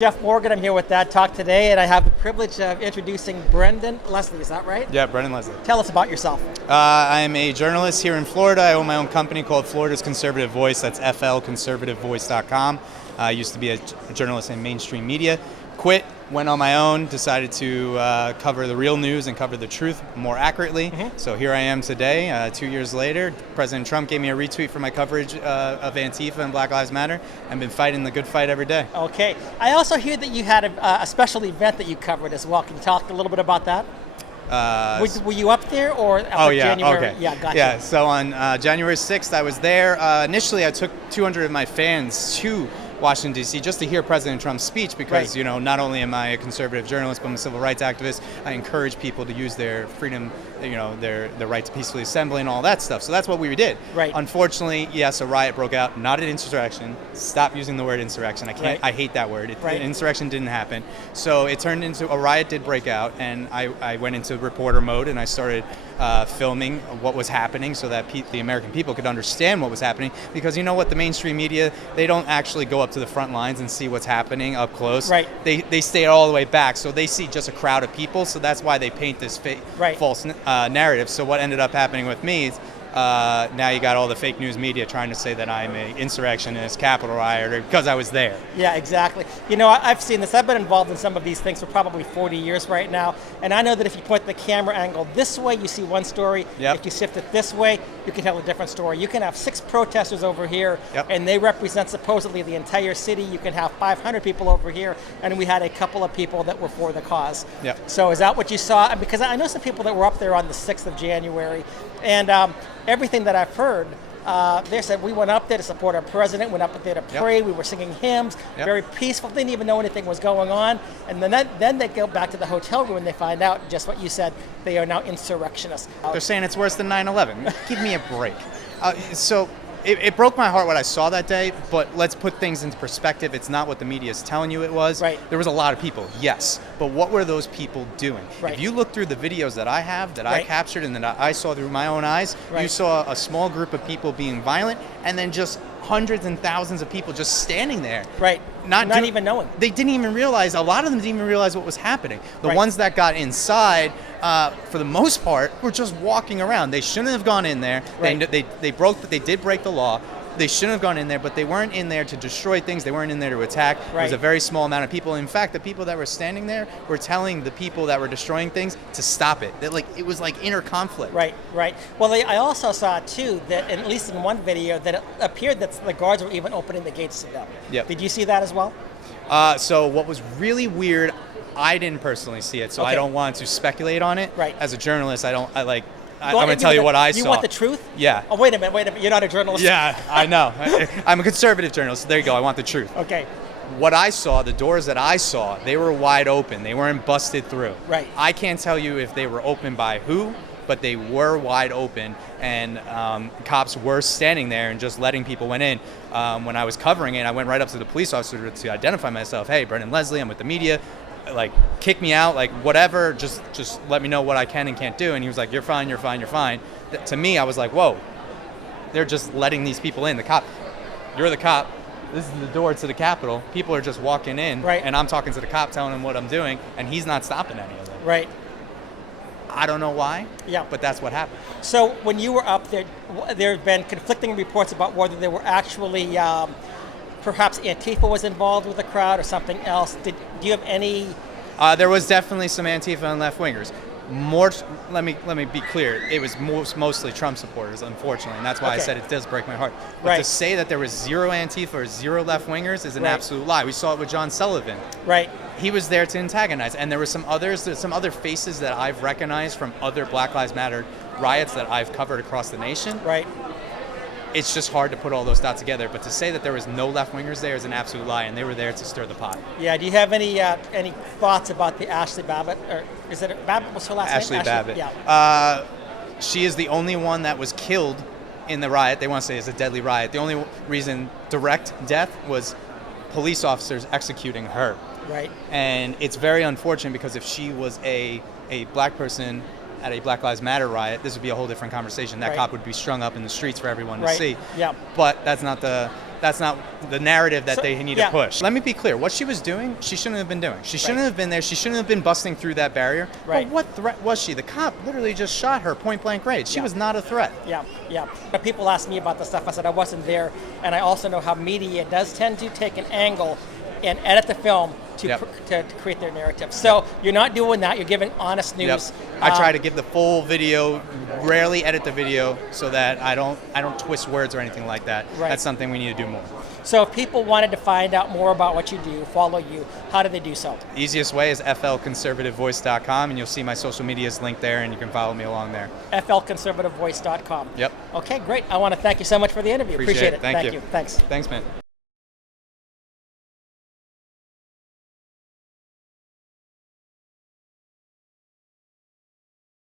Jeff Morgan, I'm here with Dad Talk today, and I have the privilege of introducing Brendon Leslie. Is that right? Yeah, Brendon Leslie. Tell us about yourself. I am a journalist here in Florida. I own my own company called Florida's Conservative Voice. That's flconservativevoice.com. I used to be a journalist in mainstream media. Quit, went on my own, decided to cover the real news and cover the truth more accurately. So here I am today, 2 years later. President Trump gave me a retweet for my coverage of Antifa and Black Lives Matter. I've been fighting the good fight every day. Okay. I also hear that you had a special event that you covered as well. Can you talk a little bit about that? Were you up there or January? Okay. Yeah, gotcha. Yeah, so on January 6th, I was there. Initially, I took 200 of my fans to Washington, D.C. just to hear President Trump's speech because, you know, not only am I a conservative journalist, but I'm a civil rights activist. I encourage people to use their freedom, you know, their right to peacefully assemble and all that stuff. So that's what we did. Right. Unfortunately, yes, a riot broke out, not an insurrection. Stop using the word insurrection. I can't. I hate that word. Insurrection didn't happen. So it turned into a riot did break out, and I went into reporter mode and I started filming what was happening so that the American people could understand what was happening. Because you know what, the mainstream media, they don't actually go up to the front lines and see what's happening up close. Right. They stay all the way back, so they see just a crowd of people. So that's why they paint this false narrative. So what ended up happening with me is now you got all the fake news media trying to say that I'm an insurrectionist, Capitol rioter, because I was there. Yeah, exactly. You know, I've seen this. I've been involved in some of these things for probably 40 years right now, and I know that if you point the camera angle this way, you see one story. If you shift it this way, you can tell a different story. You can have 6 protesters over here, and they represent supposedly the entire city. You can have 500 people over here, and we had a couple of people that were for the cause. So is that what you saw? Because I know some people that were up there on the 6th of January, and everything that I've heard, they said we went up there to support our president, went up there to pray, we were singing hymns, very peaceful, didn't even know anything was going on. And then they go back to the hotel room and they find out just what you said, they are now insurrectionists. They're saying it's worse than 9/11. Give me a break. So it broke my heart what I saw that day, but let's put things into perspective. It's not what the media is telling you it was. There was a lot of people, yes, but what were those people doing? If you look through the videos that I have, that I captured and that I saw through my own eyes, you saw a small group of people being violent and then just hundreds and thousands of people just standing there. Not even knowing. They didn't even realize, a lot of them didn't even realize what was happening. The ones that got inside, for the most part, were just walking around. They shouldn't have gone in there. They did break the law. They shouldn't have gone in there, but they weren't in there to destroy things. They weren't in there to attack. It was a very small amount of people. In fact, the people that were standing there were telling the people that were destroying things to stop it. It was like inner conflict. Well, I also saw, too, that at least in one video, that it appeared that the guards were even opening the gates to them. Did you see that as well? So what was really weird, I didn't personally see it, so I don't want to speculate on it. As a journalist, I'm going to tell you what I saw. You want the truth? Yeah. Oh, wait a minute. You're not a journalist? Yeah, I know. I'm a conservative journalist. There you go. I want the truth. Okay. What I saw, the doors that I saw, they were wide open. They weren't busted through. I can't tell you if they were open by who, but they were wide open, and cops were standing there and just letting people went in. When I was covering it, I went right up to the police officer to identify myself. Hey, Brendon Leslie, I'm with the media. Kick me out, whatever, just let me know what I can and can't do. And he was like, you're fine, you're fine, you're fine. To me, I was like, whoa, they're just letting these people in. The cop, you're the cop, this is the door to the Capitol. People are just walking in, and I'm talking to the cop, telling him what I'm doing, and he's not stopping any of them. I don't know why, but that's what happened. So when you were up there, there have been conflicting reports about whether there were actually perhaps Antifa was involved with the crowd or something else. Do you have any? There was definitely some Antifa and left-wingers. Let me be clear. It was mostly Trump supporters, unfortunately, and that's why I said it does break my heart. But to say that there was zero Antifa or zero left-wingers is an absolute lie. We saw it with John Sullivan. He was there to antagonize, and there were some other faces that I've recognized from other Black Lives Matter riots that I've covered across the nation. It's just hard to put all those dots together, but to say that there was no left-wingers there is an absolute lie, and they were there to stir the pot. Do you have any thoughts about the Ashley Babbitt, or is it Babbitt? What's her last name? Ashley Babbitt. She is the only one that was killed in the riot. They want to say it's a deadly riot. The only reason direct death was police officers executing her. And it's very unfortunate because if she was a black person at a Black Lives Matter riot, this would be a whole different conversation. That cop would be strung up in the streets for everyone to see. But that's not the That's not the narrative that they need to push. Let me be clear. What she was doing, she shouldn't have been doing. She shouldn't have been there. She shouldn't have been busting through that barrier. Right. But what threat was she? The cop literally just shot her point blank range. She was not a threat. Yeah, yeah. But people ask me about the stuff. I said I wasn't there, and I also know how media does tend to take an angle and edit the film to create their narrative. So you're not doing that. You're giving honest news. I try to give the full video, rarely edit the video, so that I don't twist words or anything like that. Right. That's something we need to do more. So if people wanted to find out more about what you do, follow you, how do they do so? Easiest way is flconservativevoice.com, and you'll see my social medias linked there, and you can follow me along there. flconservativevoice.com. Yep. Okay, great. I want to thank you so much for the interview. Appreciate it. Thank you. Thanks. Thanks, man.